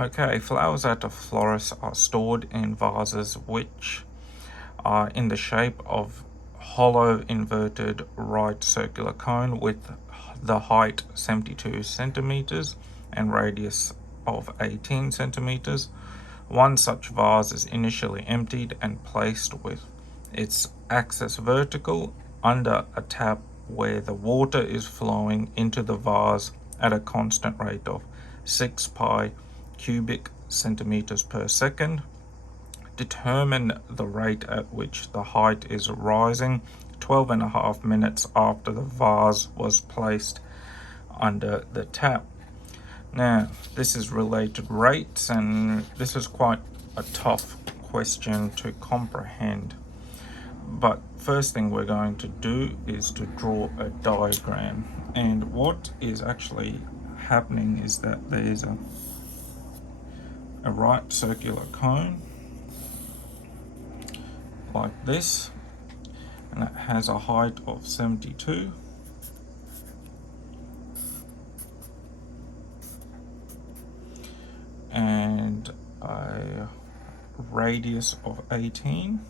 Okay, flowers at a florist are stored in vases which are in the shape of hollow inverted right circular cone with the height 72 centimeters and radius of 18 centimeters. One such vase is initially emptied and placed with its axis vertical under a tap where the water is flowing into the vase at a constant rate of 6 pi cubic centimeters per second. Determine the rate at which the height is rising 12.5 minutes after the vase was placed under the tap. Now, this is related rates, and this is quite a tough question to comprehend. But first thing we're going to do is to draw a diagram. And what is actually happening is that there's a right circular cone like this, and it has a height of 72. And a radius of 18.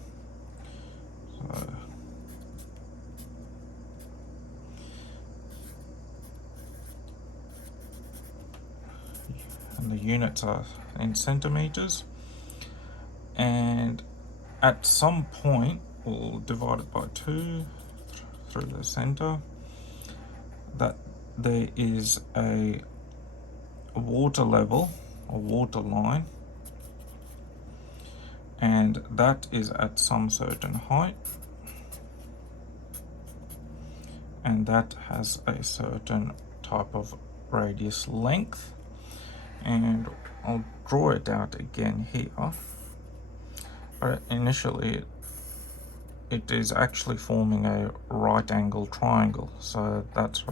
So and the units are in centimeters. And at some point, we'll divide it by 2 through the center, that there is a water level or water line, and that is at some certain height, and that has a certain type of radius length. And I'll draw it out again here, but initially it is actually forming a right angle triangle. So that's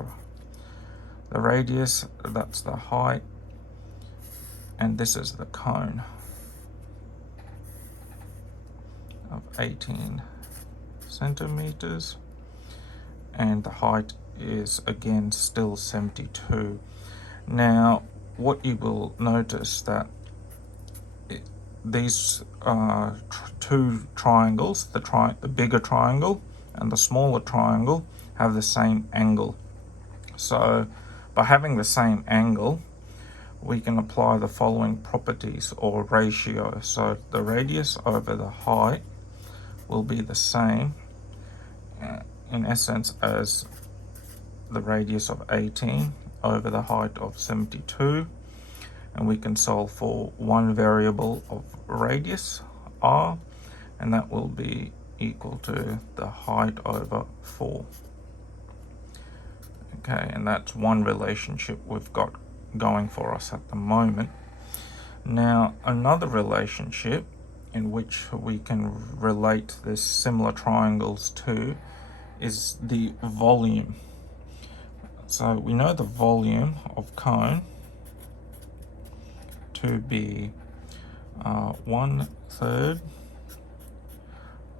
the radius, that's the height, and this is the cone of 18 centimeters, and the height is again still 72. Now, what you will notice that these two triangles, the bigger triangle and the smaller triangle, have the same angle. So by having the same angle, we can apply the following properties or ratio. So the radius over the height will be the same in essence as the radius of 18 over the height of 72, and we can solve for one variable of radius, r, and that will be equal to the height over 4. Okay, and that's one relationship we've got going for us at the moment. Now, another relationship in which we can relate this similar triangles to is the volume. So we know the volume of cone to be 1/3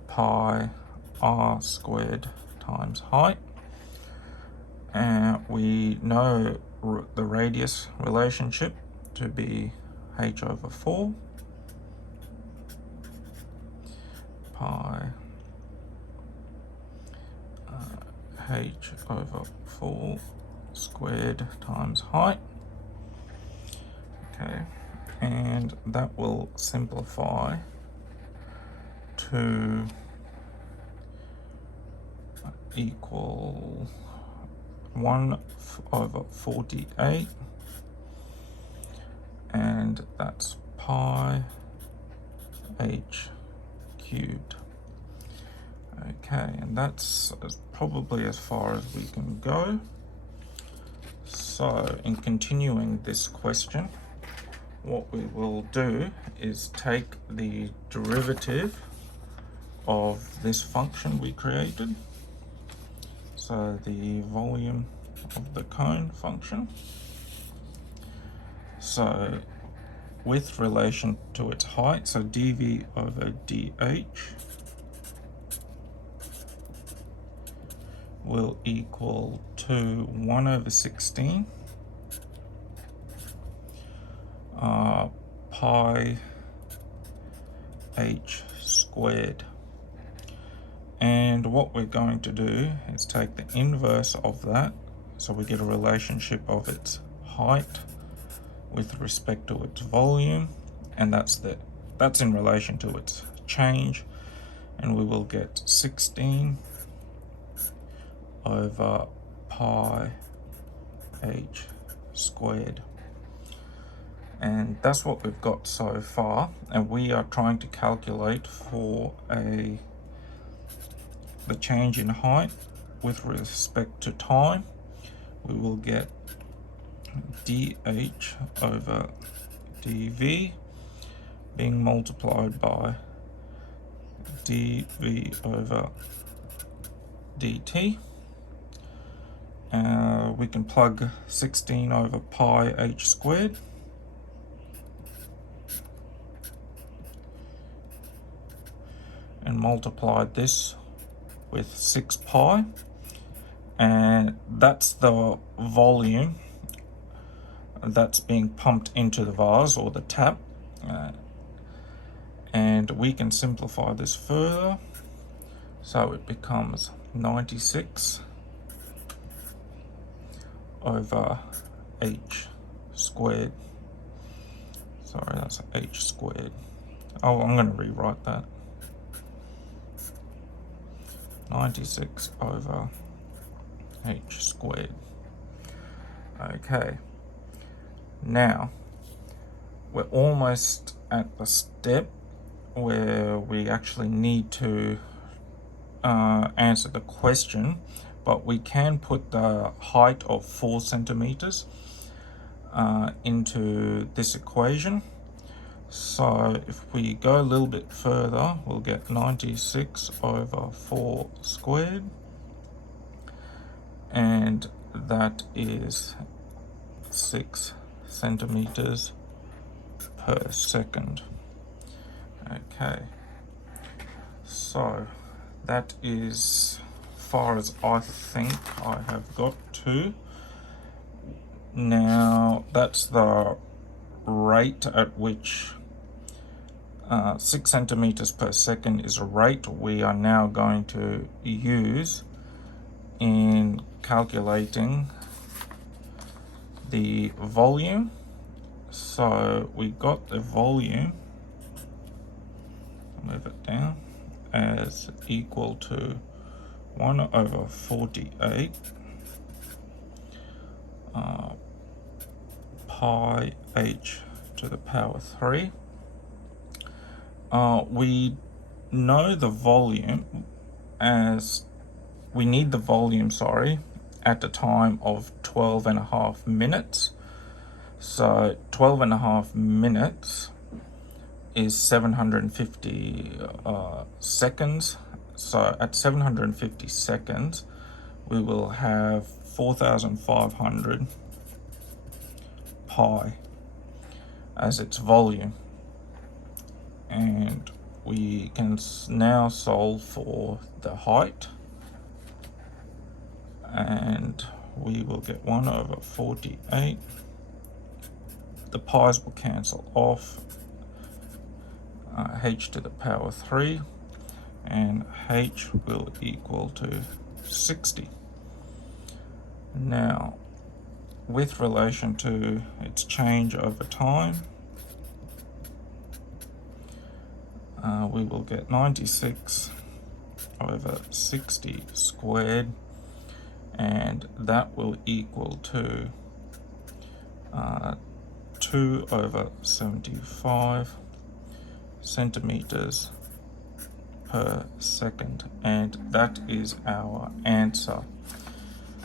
pi r squared times height, and we know the radius relationship to be h over 4 pi h over 4 squared times height. Okay, and that will simplify to equal 1/48, and that's pi h cubed. Okay, and that's probably as far as we can go. So in continuing this question, what we will do is take the derivative of this function we created, so the volume of the cone function, so with relation to its height, so dv over dh will equal to 1/16 pi h squared. And what we're going to do is take the inverse of that, so we get a relationship of its height with respect to its volume, and that's in relation to its change, and we will get 16 over pi h squared. And that's what we've got so far, and we are trying to calculate for the change in height with respect to time. We will get dh over dv being multiplied by dv over dt. We can plug 16 over pi h squared, and multiply this with 6 pi, and that's the volume that's being pumped into the vase or the tap. And we can simplify this further, so it becomes 96 over h squared. Sorry, that's h squared. Oh, I'm going to rewrite that. 96 over h squared. Okay, now we're almost at the step where we actually need to answer the question, but we can put the height of 4 centimeters into this equation. So if we go a little bit further, we'll get 96 over 4 squared, and that is 6 centimeters per second. Okay, so that is far as I think I have got to. Now that's the rate at which 6 centimeters per second is a rate we are now going to use in calculating the volume. So we got the volume, move it down, as equal to 1 over 48 pi h to the power 3. We know the volume as we need the volume, at the time of 12.5 minutes. So 12.5 minutes is 750 seconds. So at 750 seconds, we will have 4,500 pi as its volume. And we can now solve for the height, and we will get 1 over 48. The pi's will cancel off, h to the power 3, and h will equal to 60. Now, with relation to its change over time, we will get 96 over 60 squared, and that will equal to 2 over 75 centimeters per second, and that is our answer.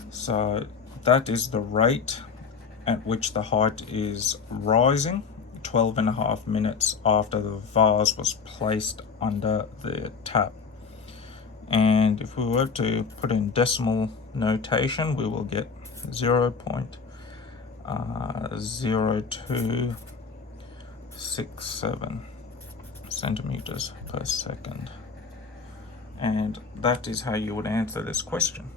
So that is the rate at which the height is rising 12.5 minutes after the vase was placed under the tap. And if we were to put in decimal notation, we will get 0.0267 centimeters per second. And that is how you would answer this question.